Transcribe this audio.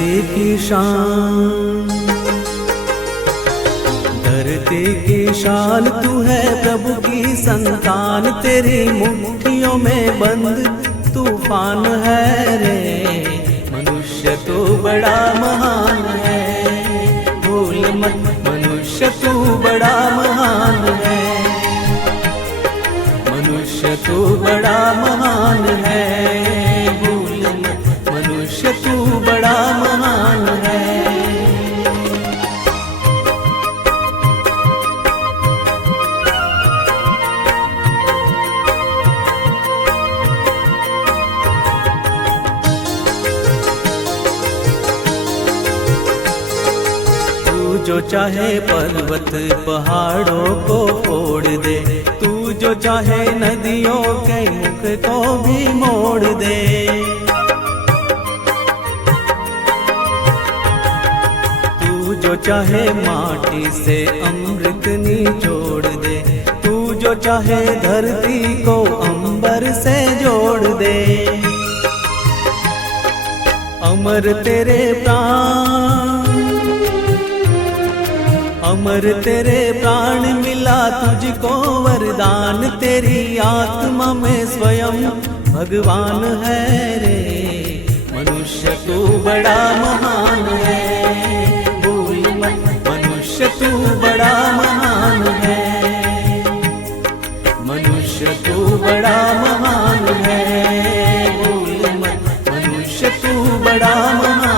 धरती की शान, धरती की शान तू है प्रभु की संतान, तेरी मुट्ठियों में बंद तूफान है रे। मनुष्य तू बड़ा महान है, भूल मत मनुष्य तू बड़ा महान है, मनुष्य तू बड़ा महान है, भूल मत मनुष्य तू बड़ा महान है। जो चाहे पर्वत पहाड़ों को फोड़ दे, तू जो चाहे नदियों के मुख को भी मोड़ दे, तू जो चाहे माटी से अमृत निचोड़ दे, तू जो चाहे धरती को अंबर से जोड़ दे। अमर तेरे प्राण, अमर तेरे प्राण मिला तुझको वरदान, तेरी आत्मा में स्वयं भगवान है रे। मनुष्य तू बड़ा महान है, भूल मत मनुष्य तू बड़ा महान है, मनुष्य तू बड़ा महान है, भूल मत मनुष्य तू बड़ा महान